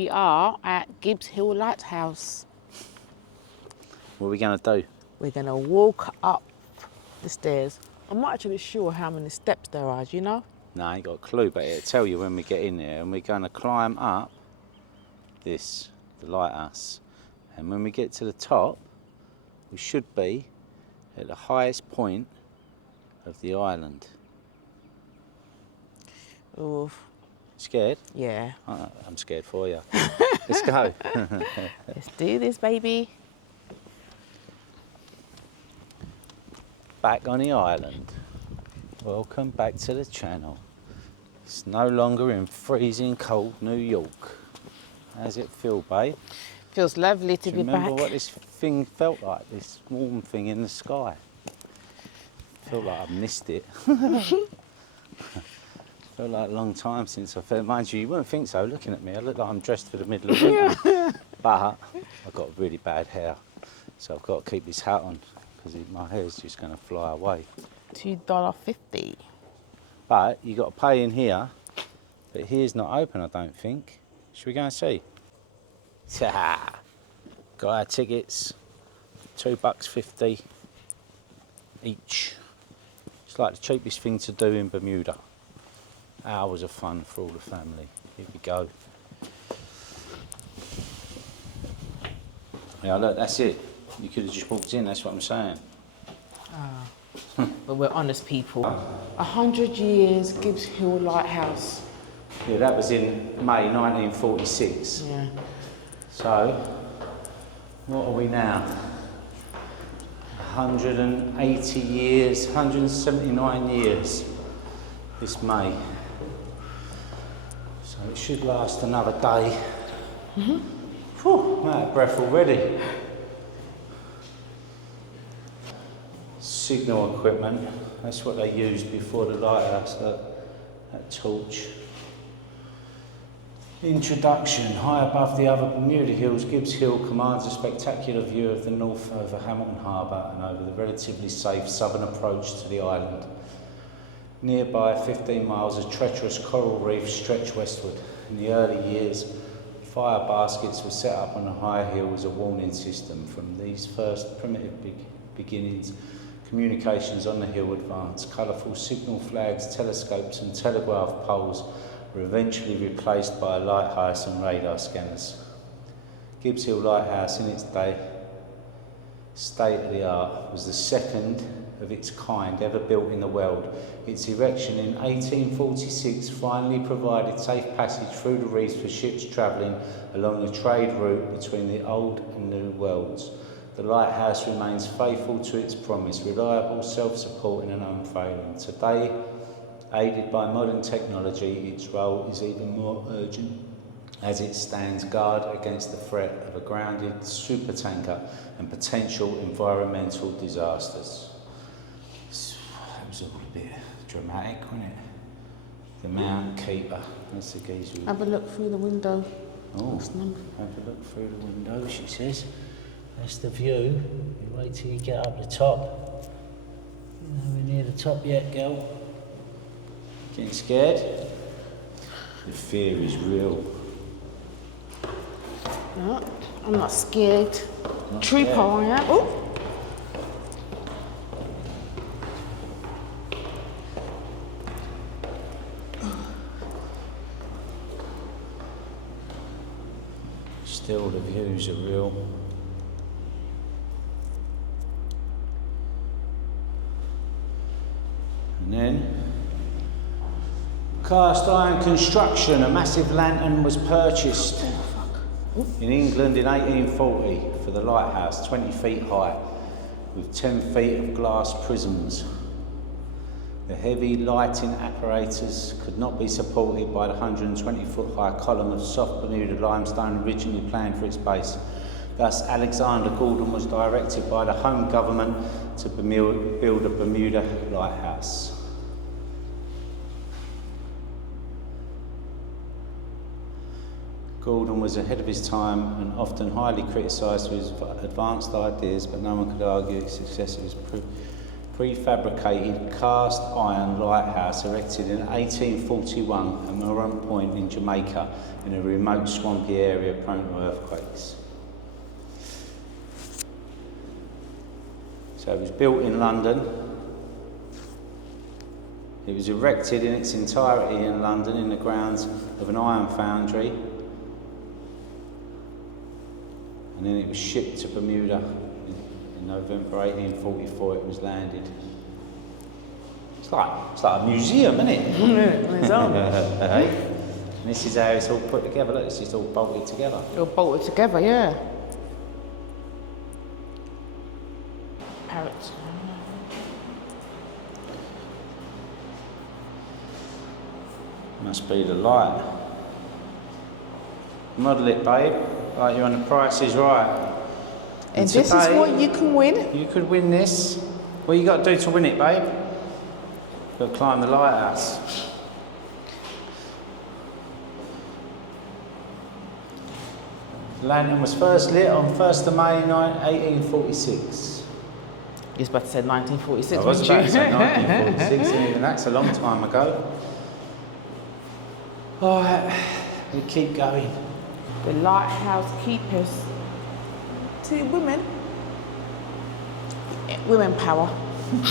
We are at Gibbs Hill Lighthouse. What are we going to do? We're going to walk up the stairs. I'm not actually sure how many steps there are, do you know? No, I ain't got a clue, but it'll tell you when we get in there. And we're going to climb up the lighthouse. And when we get to the top, we should be at the highest point of the island. Oof. Scared? Yeah. I'm scared for you. Let's go. Let's do this, baby. Back on the island. Welcome back to the channel. It's no longer in freezing cold New York. How's it feel, babe? Feels lovely to be back. Remember what this thing felt like, this warm thing in the sky? Felt like I missed it. Felt like a long time since I felt. Mind you wouldn't think so looking at me. I look like I'm dressed for the middle of winter. But I've got really bad hair, so I've got to keep this hat on because my hair's just going to fly away. $2.50. But you got to pay in here, but here's not open, I don't think. Should we go and see? Got our tickets, $2.50 each. It's like the cheapest thing to do in Bermuda. Hours of fun for all the family. Here we go. Yeah, look, that's it. You could have just walked in, that's what I'm saying. But we're honest people. 100 years, Gibbs Hill Lighthouse. Yeah, that was in May 1946. Yeah. So, what are we now? 180 years, 179 years this May. So it should last another day. Whew, I'm out of breath already. Signal equipment, that's what they used before the lighthouse, that torch. Introduction. High above the other Bermuda hills, Gibbs Hill commands a spectacular view of the north over Hamilton Harbour and over the relatively safe southern approach to the island. Nearby, 15 miles of treacherous coral reefs stretch westward. In the early years, fire baskets were set up on the high hill as a warning system. From these first primitive beginnings, communications on the hill advanced. Colourful signal flags, telescopes and telegraph poles were eventually replaced by a lighthouse and radar scanners. Gibbs Hill Lighthouse, in its day, state of the art, was the second of its kind ever built in the world. Its erection in 1846 finally provided safe passage through the reefs for ships travelling along the trade route between the old and new worlds. The lighthouse remains faithful to its promise, reliable, self-supporting and unfailing. Today, aided by modern technology, its role is even more urgent as it stands guard against the threat of a grounded supertanker and potential environmental disasters. That was all a bit dramatic, wasn't it? The Mount Keeper, that's the geezer. Have a look through the window. Oh, have a look through the window, she says. That's the view. You wait till you get up the top. You're nowhere near the top yet, girl. Getting scared? The fear is real. No, I'm not scared. Not Trooper, I am. Oh. Still, the views are real. And then, cast iron construction. A massive lantern was purchased in England in 1840 for the lighthouse, 20 feet high, with 10 feet of glass prisms. The heavy lighting apparatus could not be supported by the 120-foot high column of soft Bermuda limestone originally planned for its base. Thus, Alexander Gordon was directed by the home government to build a Bermuda lighthouse. Gordon was ahead of his time and often highly criticised for his advanced ideas, but no one could argue his success of his prefabricated cast iron lighthouse erected in 1841 at Maroon Point in Jamaica in a remote swampy area prone to earthquakes. So it was built in London. It was erected in its entirety in London in the grounds of an iron foundry, and then it was shipped to Bermuda. In November 1844 it was landed. It's like a museum, isn't it? It's on. And this is how it's all put together. Look, it's just all bolted together. All bolted together, yeah. Parrots. Must be the light. Model it, babe, like you're on The Price is Right. And this is what you can win? You could win this. What you got to do to win it, babe? Got to climb the lighthouse. The lantern was first lit on 1st of May 1846. You was about to say 1946, I was wasn't about to say you? 1946, and even that's a long time ago. Alright, we keep going. The lighthouse keepers. 2 women. Women power. It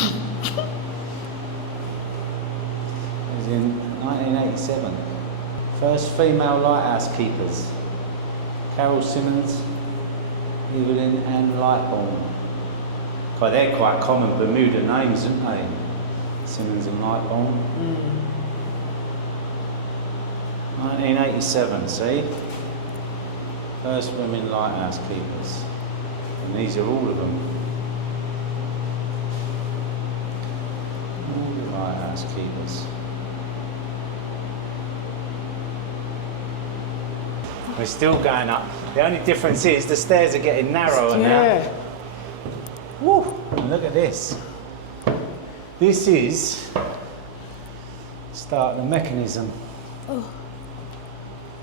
was in 1987. First female lighthouse keepers. Carol Simmons, Evelyn and Lightbourne. Quite, they're quite common Bermuda names, aren't they? Simmons and Lightbourne. 1987, see? First women lighthouse keepers. And these are all of them. All the lighthouse keepers. We're still going up. The only difference is the stairs are getting narrower now. Woo! And look at this. This is the start of the mechanism. Oh.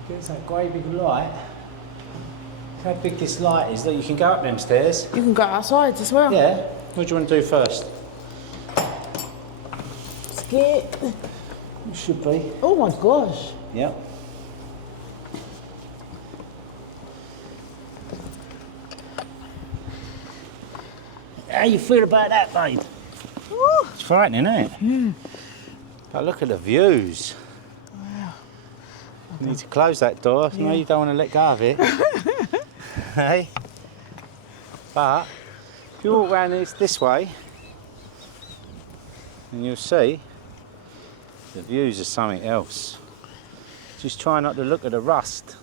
There's that great big light. Look how big this light is. Look, you can go up them stairs. You can go outside as well. Yeah. What do you want to do first? Scared. It should be. Oh my gosh. Yep. How you feel about that, babe? Woo. It's frightening, isn't it? Yeah. But look at the views. Wow. You need to close that door. Yeah. No, you don't want to let go of it. Hey? But if you walk around this way, and you'll see the views are something else. Just try not to look at the rust.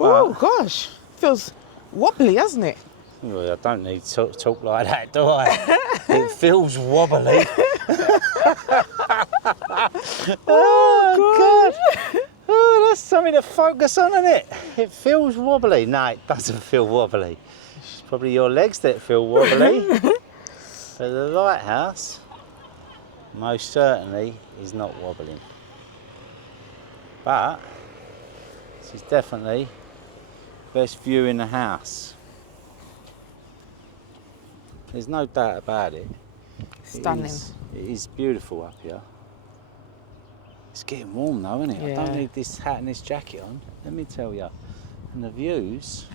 Oh gosh. Feels wobbly, hasn't it? Well, I don't need to talk like that, do I? It feels wobbly. Oh, God. Oh, that's something to focus on, isn't it? It feels wobbly. No, it doesn't feel wobbly. It's probably your legs that feel wobbly. But the lighthouse, most certainly, is not wobbling. But this is definitely the best view in the house. There's no doubt about it. Stunning. It is beautiful up here. It's getting warm though, isn't it? Yeah. I don't need this hat and this jacket on, let me tell you. And the views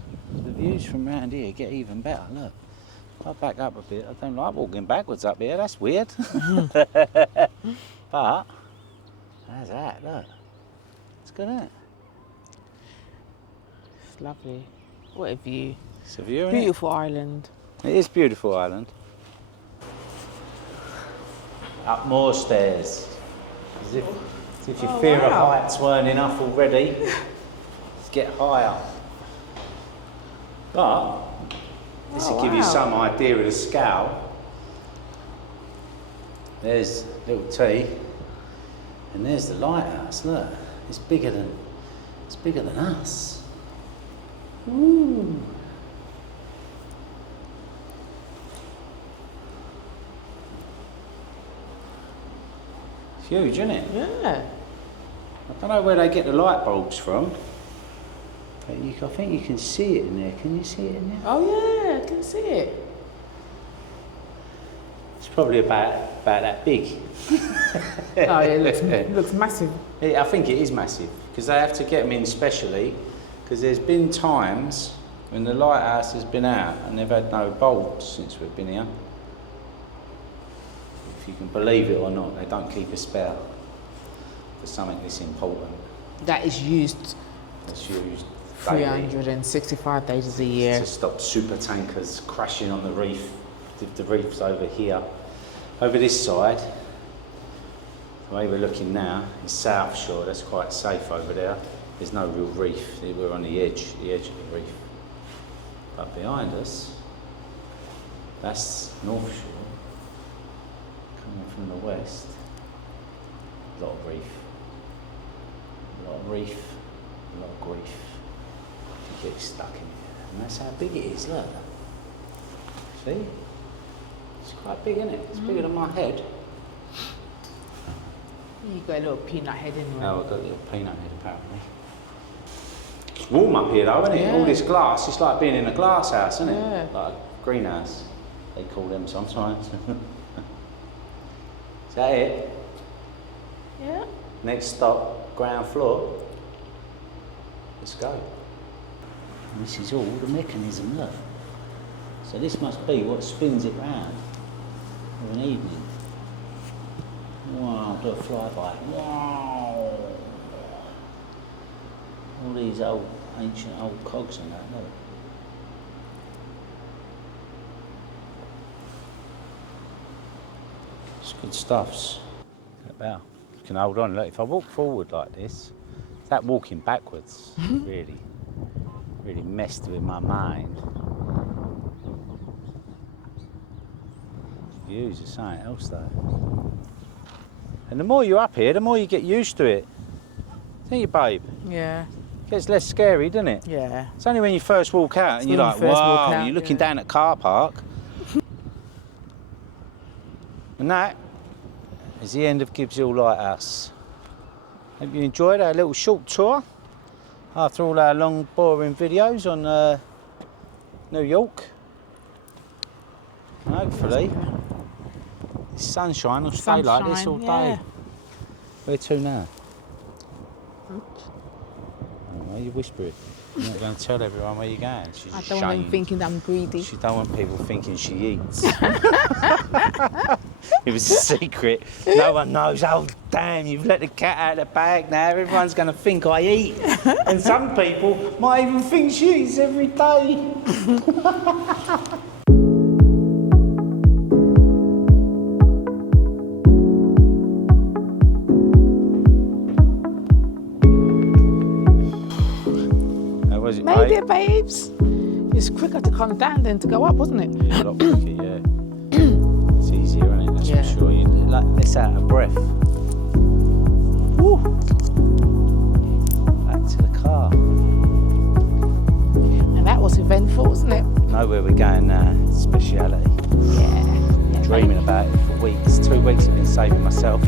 from round here get even better, look. I'll back up a bit. I don't like walking backwards up here, that's weird. But, how's that, look. It's good, isn't it? It's lovely. What a view. It's a view, isn't Beautiful island. It is beautiful island. Up more stairs. As if your fear of heights weren't enough already. Let's get higher. But this will give you some idea of the scale. There's little T, and there's the lighthouse. Look, it's bigger than us. Ooh. It's huge, isn't it? Yeah. I don't know where they get the light bulbs from. But I think you can see it in there. Can you see it in there? Oh yeah, I can see it. It's probably about that big. Oh, it looks massive. Yeah, I think it is massive because they have to get them in specially because there's been times when the lighthouse has been out and they've had no bulbs since we've been here. If you can believe it or not, they don't keep a spare for something this important. That is used It's used 365 days a year. to stop super tankers crashing on the reef. The reef's over here. Over this side, the way we're looking now is South Shore. That's quite safe over there. There's no real reef. We're on the edge of the reef. But behind us, that's North Shore. Coming from the west, a lot of reef. A lot of reef, a lot of grief. If you get stuck in here. And that's how big it is, look. See? It's quite big, isn't it? It's bigger than my head. You got a little peanut head in there. Oh, I've got a little peanut head apparently. It's warm up here though, isn't it? Yeah. All this glass, it's like being in a glass house, isn't it? Yeah. Like a greenhouse, they call them sometimes. Is that it? Yeah. Next stop, ground floor. Let's go. And this is all the mechanism, look. So this must be what spins it round of an evening. Wow, do a flyby. Wow. All these ancient old cogs and that, look. It's good stuffs. Wow. You can hold on, look, if I walk forward like this, it's that walking backwards, really messed with my mind. Views are something else though. And the more you're up here, the more you get used to it. Don't you, babe? Yeah. It gets less scary, doesn't it? Yeah. It's only when you first walk out and It's you're when like, you first walk wow, out, you're looking yeah. down at car park. And that is the end of Gibbs Hill Lighthouse. Hope you enjoyed our little short tour after all our long, boring videos on New York. And hopefully, this sunshine will stay like this all day. Yeah. Where to now? Oh, why are you whispering? You're not going to tell everyone where you're going. She's I don't want them thinking that I'm greedy. She don't want people thinking she eats. It was a secret. No one knows. Oh, damn, you've let the cat out of the bag now. Everyone's going to think I eat. And some people might even think she eats every day. Made it, babes. It's quicker to come down than to go up, wasn't it? Yeah, a lot quicker, yeah. It's easier, isn't it? That's Yeah. for sure. You're like less out of breath. Woo. Back to the car. And that was eventful, wasn't it? Know where we're going now. Speciality. Yeah. Dreaming about it for weeks. 2 weeks I've been saving myself.